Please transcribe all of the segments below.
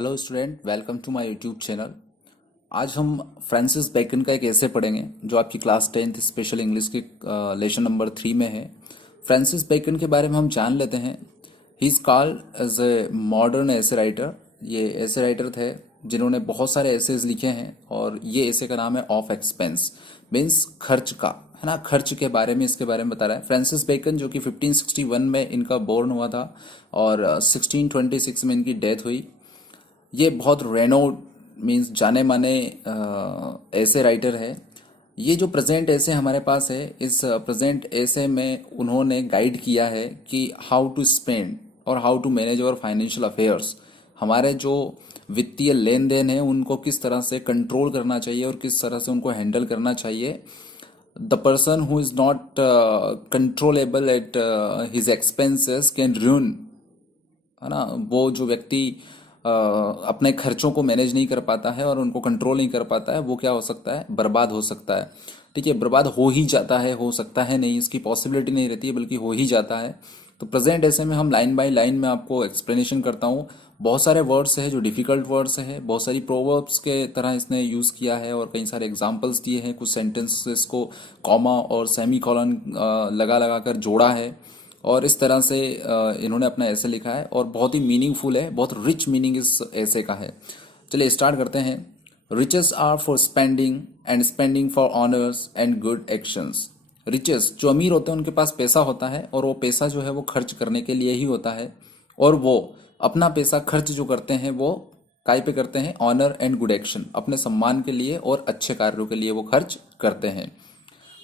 Hello student, welcome to my YouTube channel. आज हम Francis bacon का एक ऐसे पढ़ेंगे जो आपकी क्लास 10th स्पेशल इंग्लिश के लेसन नंबर 3 में है। फ्रांसिस बेकन के बारे में हम जान लेते हैं। He is called as a modern essay writer. ये ऐसे राइटर थे जिन्होंने बहुत सारे ऐसेज लिखे हैं और ये ऐसे का नाम है ऑफ एक्सपेंस, मीन्स खर्च का, है ना। खर्च के बारे में, इसके बारे में बता रहा है फ्रांसिस बेकन, जो कि 1561 में इनका बोर्न हुआ था और 1626 में इनकी डेथ हुई। ये बहुत रेनोड, मीन्स जाने माने ऐसे राइटर है। ये जो प्रेजेंट ऐसे हमारे पास है, इस प्रेजेंट ऐसे में उन्होंने गाइड किया है कि हाउ टू स्पेंड और how to manage our financial affairs. हमारे जो वित्तीय लेन देन है उनको किस तरह से कंट्रोल करना चाहिए और किस तरह से उनको हैंडल करना चाहिए। The person who is not controllable at his expenses can ruin, है ना। वो जो व्यक्ति अपने खर्चों को मैनेज नहीं कर पाता है और उनको कंट्रोल नहीं कर पाता है, वो क्या हो सकता है, बर्बाद हो सकता है। ठीक है, बर्बाद हो ही जाता है, हो सकता है नहीं, इसकी पॉसिबिलिटी नहीं रहती है, बल्कि हो ही जाता है। तो प्रेजेंट ऐसे में हम लाइन बाय लाइन में आपको एक्सप्लेनेशन करता हूँ। बहुत सारे वर्ड्स है जो डिफिकल्ट वर्ड्स है, बहुत सारी प्रोवर्ब्स के तरह इसने यूज़ किया है और कई सारे एग्जाम्पल्स दिए हैं। कुछ सेंटेंसेस को कॉमा और सेमी कॉलन लगा लगा कर जोड़ा है और इस तरह से इन्होंने अपना ऐसे लिखा है और बहुत ही मीनिंगफुल है, बहुत रिच मीनिंग इस ऐसे का है। चलिए स्टार्ट करते हैं। Riches are for spending and spending for honours and good actions. Riches, जो अमीर होते हैं उनके पास पैसा होता है और वो पैसा जो है वो खर्च करने के लिए ही होता है। और वो अपना पैसा खर्च जो करते हैं वो काय पे करते हैं, ऑनर एंड गुड एक्शन, अपने सम्मान के लिए और अच्छे कार्यों के लिए वो खर्च करते हैं।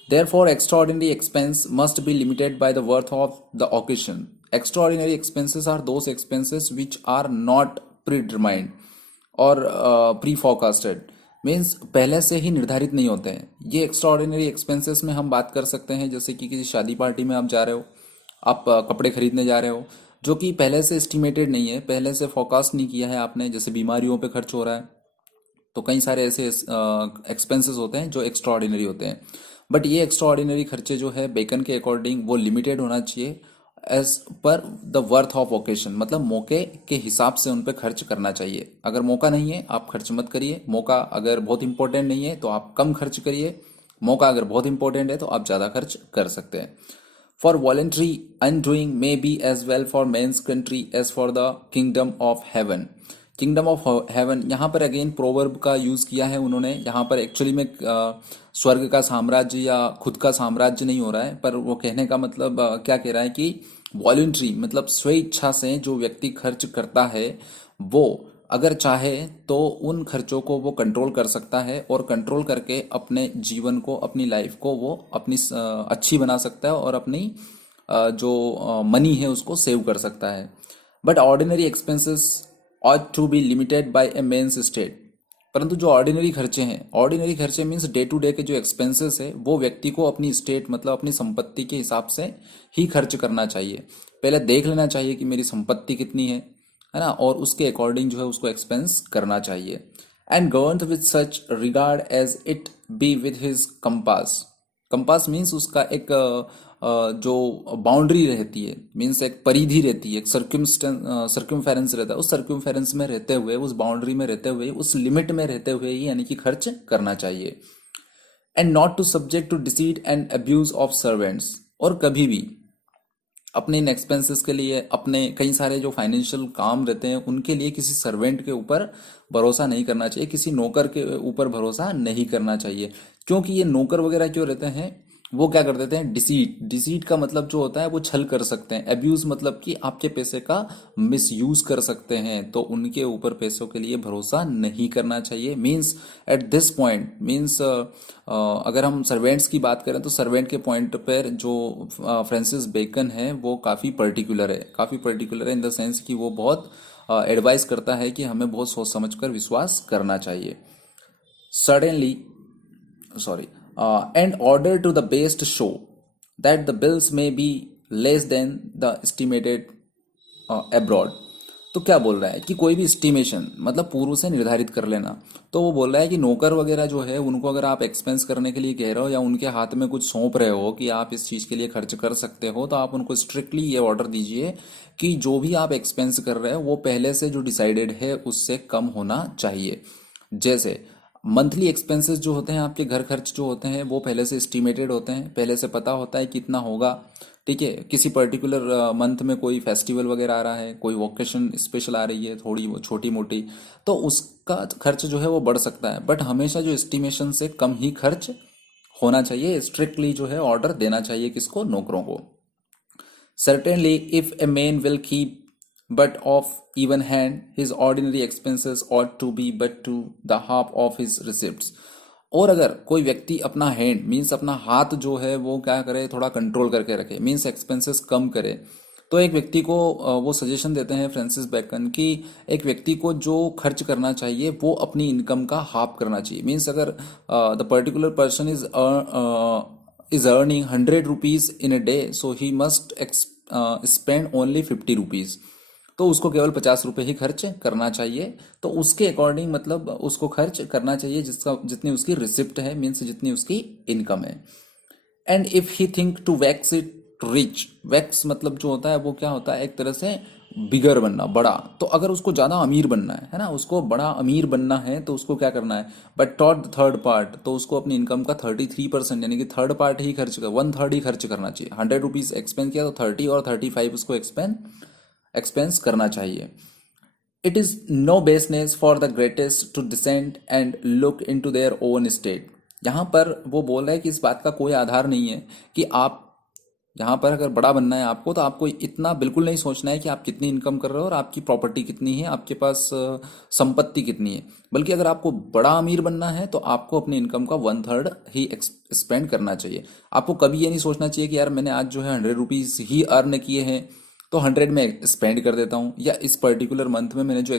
Therefore, extraordinary expense must be limited by the worth of the occasion. Extraordinary expenses are those expenses which are not predetermined और प्री फोरकास्टेड, मीन्स पहले से ही निर्धारित नहीं होते हैं। ये एक्स्ट्राऑर्डिनरी एक्सपेंसेस में हम बात कर सकते हैं, जैसे कि किसी शादी पार्टी में आप जा रहे हो, आप कपड़े खरीदने जा रहे हो, जो कि पहले से एस्टिमेटेड नहीं है, पहले से फोरकास्ट नहीं किया है आपने, जैसे बीमारियों पे खर्च हो रहा है। तो कई सारे ऐसे एक्सपेंसेस होते हैं जो एक्स्ट्राऑर्डिनरी होते हैं। बट ये एक्स्ट्राऑर्डिनरी खर्चे जो है बेकन के अकॉर्डिंग वो लिमिटेड होना चाहिए as per the worth of occasion, मतलब मौके के हिसाब से उन पे खर्च करना चाहिए। अगर मौका नहीं है आप खर्च मत करिए, मौका अगर बहुत इंपॉर्टेंट नहीं है तो आप कम खर्च करिए, मौका अगर बहुत इंपॉर्टेंट है तो आप ज़्यादा खर्च कर सकते हैं। For voluntary undoing may be as well for men's country as for the kingdom of heaven. Kingdom of heaven, यहाँ पर अगेन प्रोवर्ब का यूज किया है उन्होंने। यहाँ पर एक्चुअली में स्वर्ग का साम्राज्य या खुद का साम्राज्य नहीं हो रहा है, पर वो कहने का मतलब क्या कह रहा है कि वॉलंटरी मतलब स्व इच्छा से जो व्यक्ति खर्च करता है वो अगर चाहे तो उन खर्चों को वो कंट्रोल कर सकता है और कंट्रोल करके अपने जीवन को, अपनी लाइफ को वो अपनी अच्छी बना सकता है और अपनी जो मनी है उसको सेव कर सकता है। But ordinary expenses ought to be limited by a man's state। परंतु जो ऑर्डिनरी खर्चे हैं, ऑर्डिनरी खर्चे मीन्स डे टू डे के जो एक्सपेंसेस है, वो व्यक्ति को अपनी स्टेट मतलब अपनी संपत्ति के हिसाब से ही खर्च करना चाहिए। पहले देख लेना चाहिए कि मेरी संपत्ति कितनी है ना, और उसके अकॉर्डिंग जो है उसको एक्सपेंस करना चाहिए। And govern with such regard as it be with his compass. Compass means उसका एक जो बाउंड्री रहती है, मीन्स एक परिधि रहती है, एक सर्क्यूमफेरेंस रहता है, उस सर्क्यूमफेरेंस में रहते हुए, उस बाउंड्री में रहते हुए, उस लिमिट में रहते हुए ही यानी कि खर्च करना चाहिए। And not to subject to deceit and abuse of servants. और कभी भी अपने इन एक्सपेंसेस के लिए, अपने कई सारे जो फाइनेंशियल काम रहते हैं उनके लिए किसी सर्वेंट के ऊपर भरोसा नहीं करना चाहिए, किसी नौकर के ऊपर भरोसा नहीं करना चाहिए। क्योंकि ये नौकर वगैरह क्यों रहते हैं, वो क्या कर देते हैं, डिसीट। डिसीट का मतलब जो होता है वो छल कर सकते हैं। एब्यूज मतलब कि आपके पैसे का मिस यूज कर सकते हैं, तो उनके ऊपर पैसों के लिए भरोसा नहीं करना चाहिए। Means at this point, means अगर हम सर्वेंट्स की बात करें तो सर्वेंट के पॉइंट पर जो फ्रांसिस बेकन है वो काफ़ी पर्टिकुलर है, काफ़ी पर्टिकुलर है इन द सेंस कि वो बहुत एडवाइस करता है कि हमें बहुत सोच समझ कर विश्वास करना चाहिए। Suddenly sorry and order to the best show that the bills may be less than the estimated abroad। तो क्या बोल रहा है कि कोई भी एस्टिमेशन मतलब पूर्व से निर्धारित कर लेना। तो वो बोल रहा है कि नौकर वगैरह जो है उनको अगर आप एक्सपेंस करने के लिए कह रहे हो या उनके हाथ में कुछ सौंप रहे हो कि आप इस चीज़ के लिए खर्च कर सकते हो, तो आप उनको स्ट्रिक्टली ये ऑर्डर दीजिए कि जो भी आप एक्सपेंस कर रहे हो वो पहले से जो डिसाइडेड है उससे कम होना चाहिए। जैसे मंथली एक्सपेंसेस जो होते हैं, आपके घर खर्च जो होते हैं वो पहले से एस्टिमेटेड होते हैं, पहले से पता होता है कितना होगा। ठीक है, किसी पर्टिकुलर मंथ में कोई फेस्टिवल वगैरह आ रहा है, कोई वोकेशन स्पेशल आ रही है थोड़ी वो छोटी मोटी, तो उसका खर्च जो है वो बढ़ सकता है, बट हमेशा जो एस्टिमेशन से कम ही खर्च होना चाहिए। स्ट्रिक्टली जो है ऑर्डर देना चाहिए किसको, नौकरों को। Certainly, if a man will keep but of even hand, his ordinary expenses ought to be but to the half of his receipts. और अगर कोई व्यक्ति अपना हैंड मीन्स अपना हाथ जो है वो क्या करे, थोड़ा कंट्रोल करके रखे, मीन्स एक्सपेंसेस कम करे, तो एक व्यक्ति को वो सजेशन देते हैं फ्रांसिस बेकन कि एक व्यक्ति को जो खर्च करना चाहिए वो अपनी इनकम का हाफ करना चाहिए। मीन्स अगर the particular person is earning 100 rupees in a day, so he must spend only 50 rupees, तो उसको केवल 50 रुपए ही खर्च करना चाहिए। तो उसके अकॉर्डिंग मतलब उसको खर्च करना चाहिए जिसका जितनी उसकी रिसिप्ट है, मीन्स जितनी उसकी इनकम है। And if he think to wax it rich, wax मतलब जो होता है वो क्या होता है, एक तरह से बिगर बनना, बड़ा। तो अगर उसको ज्यादा अमीर बनना है ना, उसको बड़ा अमीर बनना है, तो उसको क्या करना है, बट टॉट थर्ड पार्ट, तो उसको अपनी इनकम का 33% यानी कि थर्ड पार्ट ही खर्च कर, 1/3 ही खर्च करना चाहिए। 100 रुपीज एक्सपेंस किया तो 30 और 35 उसको एक्सपेंस करना चाहिए। It is no business for the greatest to descend and look into their own state. यहाँ पर वो बोल रहा है कि इस बात का कोई आधार नहीं है कि आप यहाँ पर अगर बड़ा बनना है आपको, तो आपको इतना बिल्कुल नहीं सोचना है कि आप कितनी इनकम कर रहे हो और आपकी प्रॉपर्टी कितनी है, आपके पास संपत्ति कितनी है। बल्कि अगर आपको बड़ा अमीर बनना है तो आपको अपनी इनकम का 1/3 ही स्पेंड करना चाहिए। आपको कभी ये नहीं सोचना चाहिए कि यार मैंने आज जो है 100 रुपीज ही अर्न किए हैं तो 100 में स्पेंड कर देता हूँ, या इस पर्टिकुलर मंथ में मैंने जो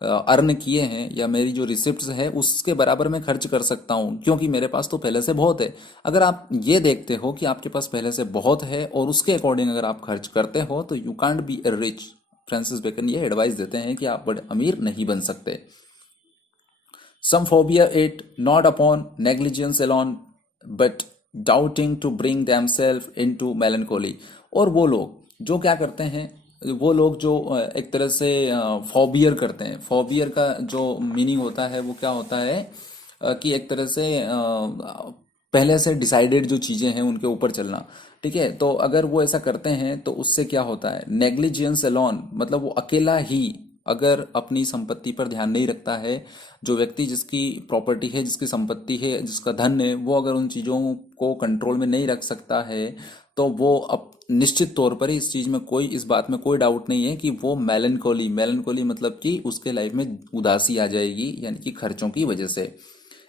अर्न किए हैं या मेरी जो रिसिप्ट्स है उसके बराबर मैं खर्च कर सकता हूँ क्योंकि मेरे पास तो पहले से बहुत है। अगर आप ये देखते हो कि आपके पास पहले से बहुत है और उसके अकॉर्डिंग अगर आप खर्च करते हो तो you can't be a rich. Francis Bacon ये एडवाइस देते हैं कि आप बड़े अमीर नहीं बन सकते। Some phobia it not upon negligence alone, but doubting to bring themselves into melancholy। और वो लोग जो क्या करते हैं, वो लोग जो एक तरह से फॉबियर करते हैं। फॉबियर का जो मीनिंग होता है वो क्या होता है कि एक तरह से पहले से डिसाइडेड जो चीज़ें हैं उनके ऊपर चलना। ठीक है, तो अगर वो ऐसा करते हैं तो उससे क्या होता है, नेग्लिजेंस अलोन मतलब वो अकेला ही अगर अपनी संपत्ति पर ध्यान नहीं रखता है, जो व्यक्ति जिसकी प्रॉपर्टी है, जिसकी संपत्ति है, जिसका धन है, वो अगर उन चीज़ों को कंट्रोल में नहीं रख सकता है तो वो अब निश्चित तौर पर ही इस चीज़ में कोई, इस बात में कोई डाउट नहीं है कि वो मेलनकोली, मेलनकोली मतलब कि उसके लाइफ में उदासी आ जाएगी यानी कि खर्चों की वजह से।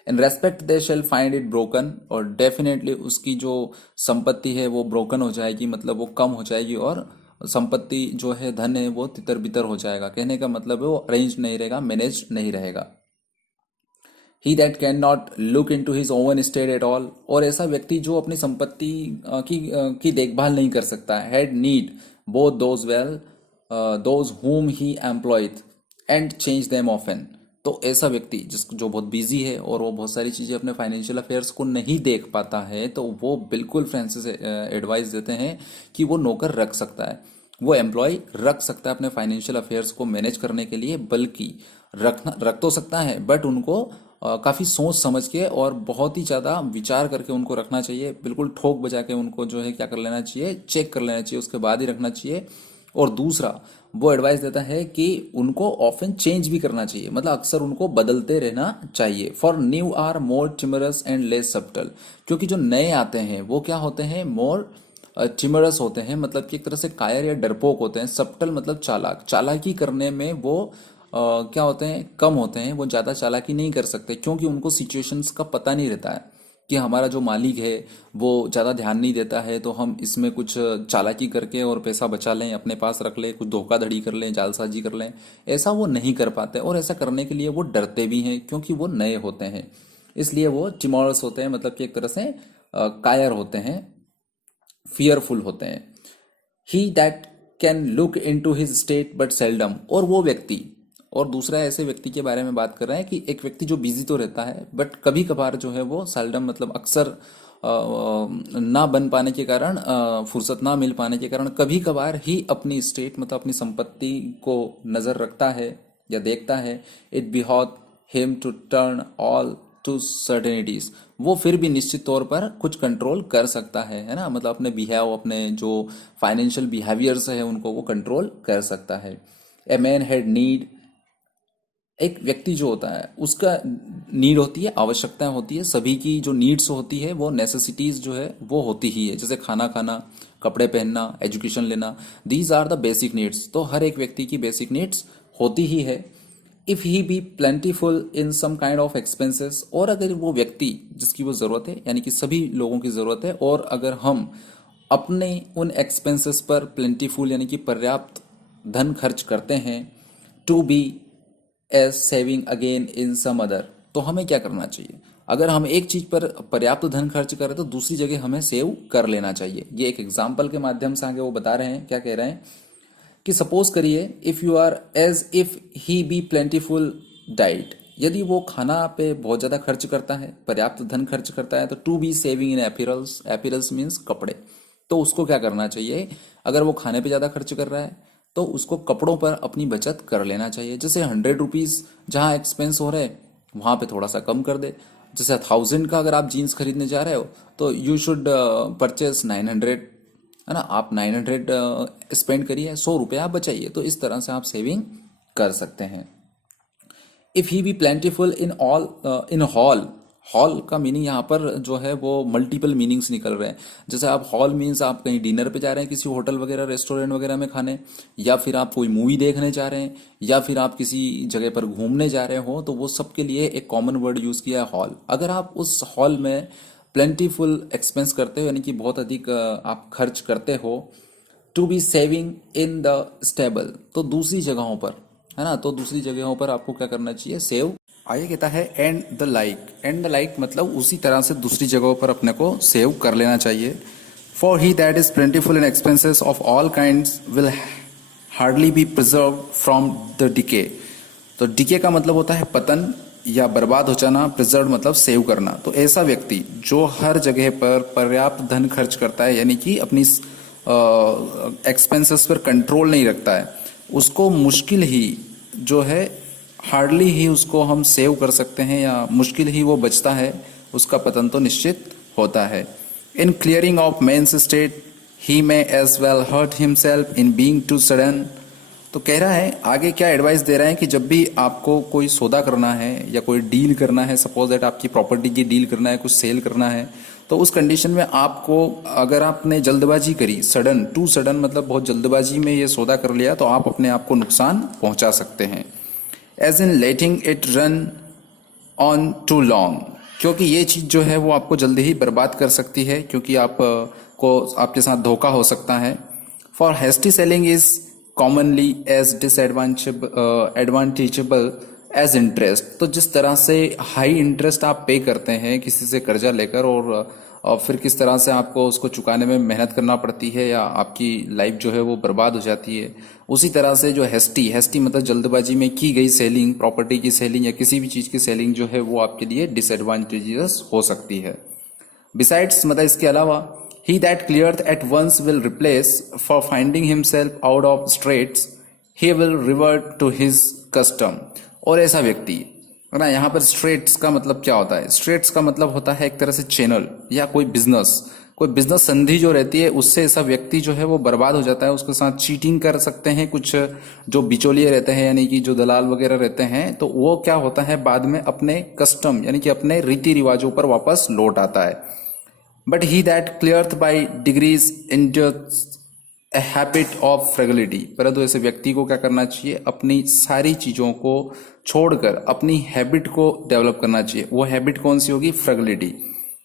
In respect they shell find it broken, और डेफिनेटली उसकी जो संपत्ति है वो ब्रोकन हो जाएगी, मतलब वो कम हो जाएगी और संपत्ति जो है, धन है, वो तितर बितर हो जाएगा। कहने का मतलब है वो अरेंज नहीं रहेगा, मैनेज नहीं रहेगा। He that can not look into his own state at all, और ऐसा व्यक्ति जो अपनी संपत्ति की देखभाल नहीं कर सकता है, had need both those well those हुम ही employed and change them often. तो ऐसा व्यक्ति जो बहुत बिजी है और वो बहुत सारी चीज़ें अपने फाइनेंशियल अफेयर्स को नहीं देख पाता है, तो वो बिल्कुल फ्रांसिस एडवाइस देते हैं कि वो नौकर रख सकता है, वो एम्प्लॉय रख सकता है अपने फाइनेंशियल अफेयर्स को मैनेज करने के लिए। बल्कि रख तो सकता है बट उनको काफ़ी सोच समझ के और बहुत ही ज़्यादा विचार करके उनको रखना चाहिए। बिल्कुल ठोक बजा के उनको जो है क्या कर लेना चाहिए, चेक कर लेना चाहिए, उसके बाद ही रखना चाहिए। और दूसरा वो एडवाइस देता है कि उनको ऑफन चेंज भी करना चाहिए, मतलब अक्सर उनको बदलते रहना चाहिए। For new are more timorous and less subtle, क्योंकि जो नए आते हैं वो क्या होते हैं, मोर टिमरस होते हैं, मतलब कि एक तरह से कायर या डरपोक होते हैं। सब्टल मतलब चालाक, चालाकी करने में वो क्या होते हैं, कम होते हैं। वो ज़्यादा चालाकी नहीं कर सकते क्योंकि उनको सिचुएशंस का पता नहीं रहता है कि हमारा जो मालिक है वो ज़्यादा ध्यान नहीं देता है, तो हम इसमें कुछ चालाकी करके और पैसा बचा लें, अपने पास रख लें, कुछ धोखाधड़ी कर लें, जालसाजी कर लें। ऐसा वो नहीं कर पाते और ऐसा करने के लिए वो डरते भी हैं क्योंकि वो नए होते हैं। इसलिए वो टिमोरस होते हैं, मतलब कि एक तरह से कायर होते हैं, फियरफुल होते हैं। He that can look into his state but seldom. और वो व्यक्ति, और दूसरा ऐसे व्यक्ति के बारे में बात कर रहे हैं कि एक व्यक्ति जो बिजी तो रहता है बट कभी कभार जो है वो सेल्डम मतलब अक्सर ना बन पाने के कारण, फुर्सत ना मिल पाने के कारण कभी कभार ही अपनी स्टेट मतलब अपनी संपत्ति को नजर रखता है या देखता है। It behoveth him to turn all to certainties. वो फिर भी निश्चित तौर पर कुछ कंट्रोल कर सकता है ना, मतलब अपने बिहेव, अपने जो फाइनेंशियल बिहेवियर्स है उनको वो कंट्रोल कर सकता है। ए मैन हैड नीड, एक व्यक्ति जो होता है उसका नीड होती है, आवश्यकताएं होती है, सभी की जो नीड्स होती है वो नेसेसिटीज जो है वो होती ही है, जैसे खाना खाना, कपड़े पहनना, एजुकेशन लेना। These are the basic needs. तो हर एक व्यक्ति की बेसिक नीड्स होती ही है। If he be plentiful in some kind of expenses, और अगर वो व्यक्ति जिसकी वो जरूरत है यानी कि सभी लोगों की जरूरत है, और अगर हम अपने उन एक्सपेंसेस पर प्लेंटीफुल यानी कि पर्याप्त धन खर्च करते हैं, to be as saving again in some other, तो हमें क्या करना चाहिए? अगर हम एक चीज पर पर्याप्त धन खर्च करें तो दूसरी जगह हमें सेव कर लेना चाहिए। ये एक एग्जाम्पल के माध्यम से आगे वो बता रहे हैं, क्या कह रहे हैं कि सपोज करिए if you are as if he be plentiful diet, यदि वो खाना पे बहुत ज्यादा खर्च करता है, पर्याप्त धन खर्च करता है, तो to be saving in apparels, apparels means कपड़े, तो उसको क्या करना चाहिए? अगर वो खाने पे ज्यादा खर्च कर रहा है तो उसको कपड़ों पर अपनी बचत कर लेना चाहिए। जैसे 100 रुपीज जहाँ एक्सपेंस हो रहे वहां पे थोड़ा सा कम कर दे। जैसे 1000 का अगर आप जीन्स खरीदने जा रहे हो तो यू शुड परचेस 900, है ना, आप 900 स्पेंड करिए, 100 रुपये आप बचाइए। तो इस तरह से आप सेविंग कर सकते हैं। If he be plentiful in all, in hall, hall का मीनिंग यहाँ पर जो है वो मल्टीपल मीनिंग्स निकल रहे हैं। जैसे आप हॉल मीन्स आप कहीं डिनर पे जा रहे हैं किसी होटल वगैरह रेस्टोरेंट वगैरह में खाने, या फिर आप कोई मूवी देखने जा रहे हैं, या फिर आप किसी जगह पर घूमने जा रहे हो, तो वो सबके लिए एक कॉमन वर्ड यूज किया है हॉल। अगर आप उस हॉल में प्लेंटीफुल एक्सपेंस करते हो यानी कि बहुत अधिक आप खर्च करते हो, to be saving in the stable, तो दूसरी जगहों पर, है ना, तो दूसरी जगहों पर आपको क्या करना चाहिए? सेव। आगे कहता है and the like, and the like मतलब उसी तरह से दूसरी जगहों पर अपने को सेव कर लेना चाहिए। For he that is plentiful in expenses of all kinds will hardly be preserve from the decay. तो डिके का मतलब होता है पतन या बर्बाद हो जाना, प्रिजर्व मतलब सेव करना। तो ऐसा व्यक्ति जो हर जगह पर पर्याप्त धन खर्च करता है यानी कि अपनी एक्सपेंसेस पर कंट्रोल नहीं रखता है, उसको मुश्किल ही जो है, हार्डली ही उसको हम सेव कर सकते हैं, या मुश्किल ही वो बचता है, उसका पतन तो निश्चित होता है। In clearing of men's state he may as well hurt himself in being too sudden. तो कह रहा है आगे क्या एडवाइस दे रहा है कि जब भी आपको कोई सौदा करना है या कोई डील करना है, सपोज दैट आपकी प्रॉपर्टी की डील करना है, कुछ सेल करना है, तो उस कंडीशन में आपको, अगर आपने जल्दबाजी करी, सडन, टू सडन मतलब बहुत जल्दबाजी में ये सौदा कर लिया, तो आप अपने आप को नुकसान पहुंचा सकते हैं। As in letting it run on too long, क्योंकि ये चीज जो है वो आपको जल्दी ही बर्बाद कर सकती है, क्योंकि आप को आपके साथ धोखा हो सकता है। For hasty selling is commonly as disadvantageable as interest. तो जिस तरह से हाई इंटरेस्ट आप पे करते हैं किसी से कर्जा लेकर, और फिर किस तरह से आपको उसको चुकाने में मेहनत करना पड़ती है या आपकी लाइफ जो है वो बर्बाद हो जाती है, उसी तरह से जो हेस्टी मतलब जल्दबाजी में की गई सेलिंग, प्रॉपर्टी की सेलिंग या किसी भी चीज की सेलिंग जो है वो आपके लिए डिसएडवांटेजेस हो सकती है। बिसाइड्स मतलब इसके अलावा, he that cleareth at once will replace, for finding himself out of straits he will revert to his custom। और ऐसा व्यक्ति, है ना, यहाँ पर स्ट्रेट्स का मतलब क्या होता है? स्ट्रेट्स का मतलब होता है एक तरह से चैनल या कोई बिजनेस संधि जो रहती है, उससे ऐसा व्यक्ति जो है वो बर्बाद हो जाता है। उसके साथ चीटिंग कर सकते हैं कुछ जो बिचौलिए रहते हैं यानी कि जो दलाल वगैरह रहते हैं, तो वो क्या होता है बाद में अपने कस्टम यानी कि अपने रीति रिवाजों पर वापस लौट आता है। But he that cleareth by degrees endures a habit of fragility, परंतु ऐसे व्यक्ति को क्या करना चाहिए? अपनी सारी चीजों को छोड़कर अपनी हैबिट को डेवलप करना चाहिए। वो हैबिट कौन सी होगी? फ्रेगलिटी।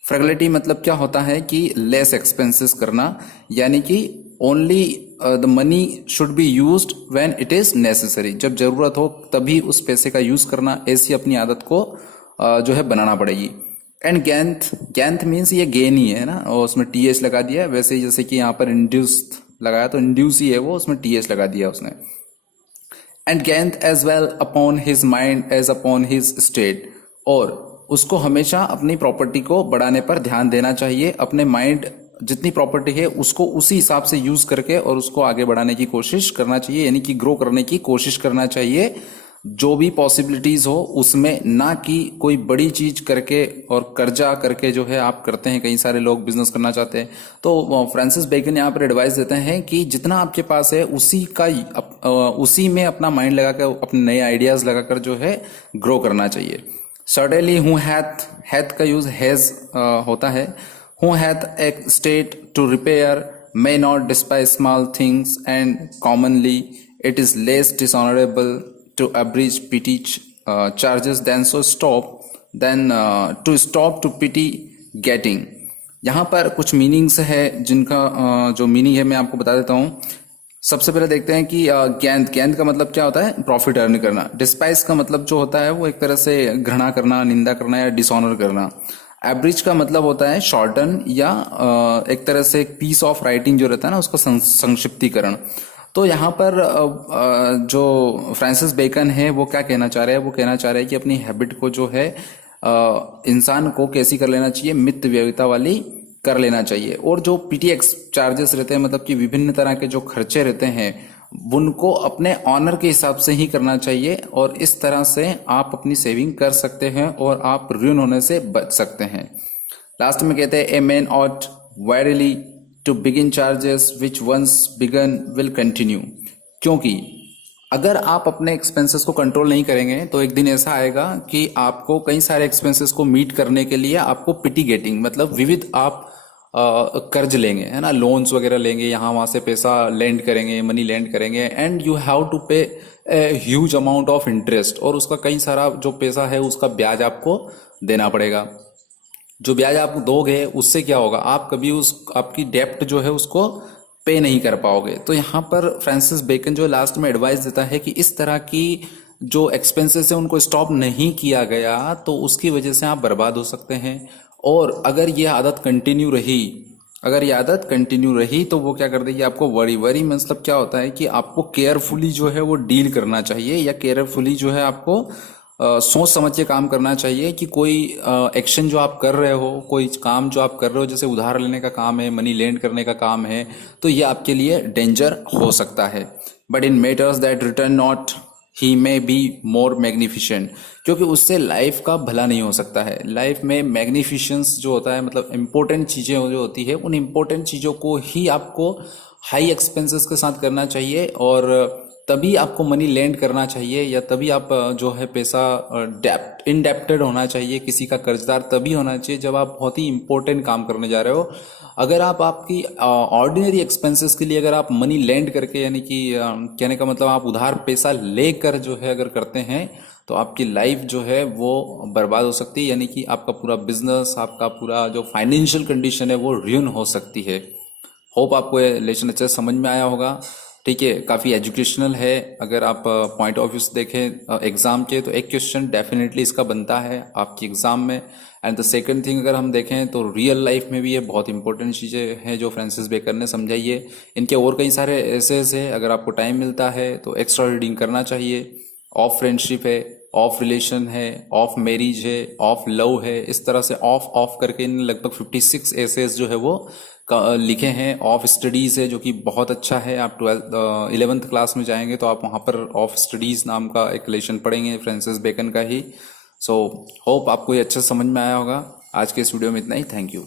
फ्रेगलिटी मतलब क्या होता है कि लेस एक्सपेंसेस करना, यानी कि only the money should be used when it is necessary, जब जरूरत हो तभी उस पैसे का यूज करना, ऐसी अपनी आदत को जो है बनाना पड़ेगी। एंड गैंथ मीन्स ये गेन ही है ना, और उसमें टीएच लगा दिया, वैसे जैसे कि यहाँ पर इंड्यूस लगाया तो इंड्यूस ही है वो, उसमें टीएस लगा दिया उसने। And gained as well upon his mind as upon his state, और उसको हमेशा अपनी प्रॉपर्टी को बढ़ाने पर ध्यान देना चाहिए, अपने माइंड जितनी प्रॉपर्टी है उसको उसी हिसाब से यूज करके और उसको आगे बढ़ाने की कोशिश करना चाहिए, यानी कि ग्रो करने की कोशिश करना चाहिए जो भी पॉसिबिलिटीज हो उसमें, ना कि कोई बड़ी चीज करके और कर्जा करके जो है आप करते हैं। कई सारे लोग बिजनेस करना चाहते हैं, तो फ्रांसिस बेकन यहाँ पर एडवाइस देते हैं कि जितना आपके पास है उसी का उसी में अपना माइंड लगाकर, अपने नए आइडियाज लगाकर जो है ग्रो करना चाहिए। सर्टेनली हु हैथ का यूज हैज होता है। Who hath a state to repair may not despise small things, and commonly it is less dishonorable to abridge petty charges than to stop to petty getting। यहाँ पर कुछ meanings है जिनका जो meaning है मैं आपको बता देता हूँ। सबसे पहले देखते हैं कि गेंद का मतलब क्या होता है, प्रॉफिट अर्न करना। डिस्पाइस का मतलब जो होता है वो एक तरह से घृणा करना, निंदा करना या डिसऑनर करना। एवरेज का मतलब होता है शॉर्टन या एक तरह से एक पीस ऑफ राइटिंग जो रहता है ना उसका संक्षिप्तीकरण। तो यहाँ पर जो फ्रांसिस बेकन है वो क्या कहना चाह रहे हैं, वो कहना चाह रहे हैं कि अपनी हैबिट को जो है इंसान को कैसी कर लेना चाहिए, मित व्ययिता वाली कर लेना चाहिए। और जो पीटीएक्स चार्जेस रहते हैं, मतलब कि विभिन्न तरह के जो खर्चे रहते हैं उनको अपने ऑनर के हिसाब से ही करना चाहिए, और इस तरह से आप अपनी सेविंग कर सकते हैं और आप ऋण होने से बच सकते हैं। लास्ट में कहते हैं a man ought warily to begin charges which once begun will continue, क्योंकि अगर आप अपने एक्सपेंसेस को कंट्रोल नहीं करेंगे तो एक दिन ऐसा आएगा कि आपको कई सारे एक्सपेंसेस को मीट करने के लिए आपको पिटिगेटिंग मतलब विविध आप कर्ज लेंगे, है ना, लोन्स वगैरह लेंगे, यहाँ वहां से पैसा लेंड करेंगे, मनी लेंड करेंगे, एंड यू हैव टू पे ह्यूज अमाउंट ऑफ इंटरेस्ट, और उसका कई सारा जो पैसा है उसका ब्याज आपको देना पड़ेगा। जो ब्याज आप दोगे उससे क्या होगा, आप कभी उस आपकी डेप्ट जो है उसको पे नहीं कर पाओगे। तो यहाँ पर फ्रांसिस बेकन जो लास्ट में एडवाइस देता है कि इस तरह की जो एक्सपेंसेस है उनको स्टॉप नहीं किया गया तो उसकी वजह से आप बर्बाद हो सकते हैं। और अगर ये आदत कंटिन्यू रही तो वो क्या कर देगी, आपको वरी मतलब क्या होता है कि आपको केयरफुली जो है वो डील करना चाहिए, या केयरफुली जो है आपको सोच समझ के काम करना चाहिए कि कोई एक्शन जो आप कर रहे हो, कोई काम जो आप कर रहे हो, जैसे उधार लेने का काम है, मनी लेंड करने का काम है, तो ये आपके लिए डेंजर हो सकता है। But in matters that return not he may be more magnificent, क्योंकि उससे लाइफ का भला नहीं हो सकता है। लाइफ में मैग्निफिशेंस जो होता है मतलब इंपॉर्टेंट चीजें जो होती है उन इंपॉर्टेंट चीजों को ही आपको हाई एक्सपेंसेस के साथ करना चाहिए, और तभी आपको मनी लेंड करना चाहिए, या तभी आप जो है पैसा इंडेप्टेड होना चाहिए, किसी का कर्जदार तभी होना चाहिए जब आप बहुत ही इंपॉर्टेंट काम करने जा रहे हो। अगर आप आपकी ऑर्डिनरी एक्सपेंसेस के लिए अगर आप मनी लेंड करके, यानी कि कहने का मतलब आप उधार पैसा लेकर जो है अगर करते हैं तो आपकी लाइफ जो है वो बर्बाद हो सकती है, यानी कि आपका पूरा बिजनेस, आपका पूरा जो फाइनेंशियल कंडीशन है वो र्यून हो सकती है। होप आपको ये लेसन अच्छे से समझ में आया होगा। ठीक है, काफ़ी एजुकेशनल है। अगर आप पॉइंट ऑफ व्यू से देखें एग्जाम के, तो एक क्वेश्चन डेफिनेटली इसका बनता है आपकी एग्जाम में। एंड द सेकंड थिंग अगर हम देखें तो रियल लाइफ में भी ये बहुत इंपॉर्टेंट चीज़ें हैं जो फ्रांसिस बेकन ने समझाई है। इनके और कई सारे एसेस है, अगर आपको टाइम मिलता है तो एक्स्ट्रा रीडिंग करना चाहिए। ऑफ फ्रेंडशिप है, ऑफ रिलेशन है, ऑफ मैरिज है, ऑफ लव है, इस तरह से ऑफ करके इन लगभग 56 एसेस जो है वो लिखे हैं। ऑफ स्टडीज़ है जो कि बहुत अच्छा है। आप 11th क्लास में जाएंगे तो आप वहाँ पर ऑफ स्टडीज़ नाम का एक लेसन पढ़ेंगे फ्रांसिस बेकन का ही। सो होप आपको ये अच्छे से समझ में आया होगा। आज के इस वीडियो में इतना ही। Thank you.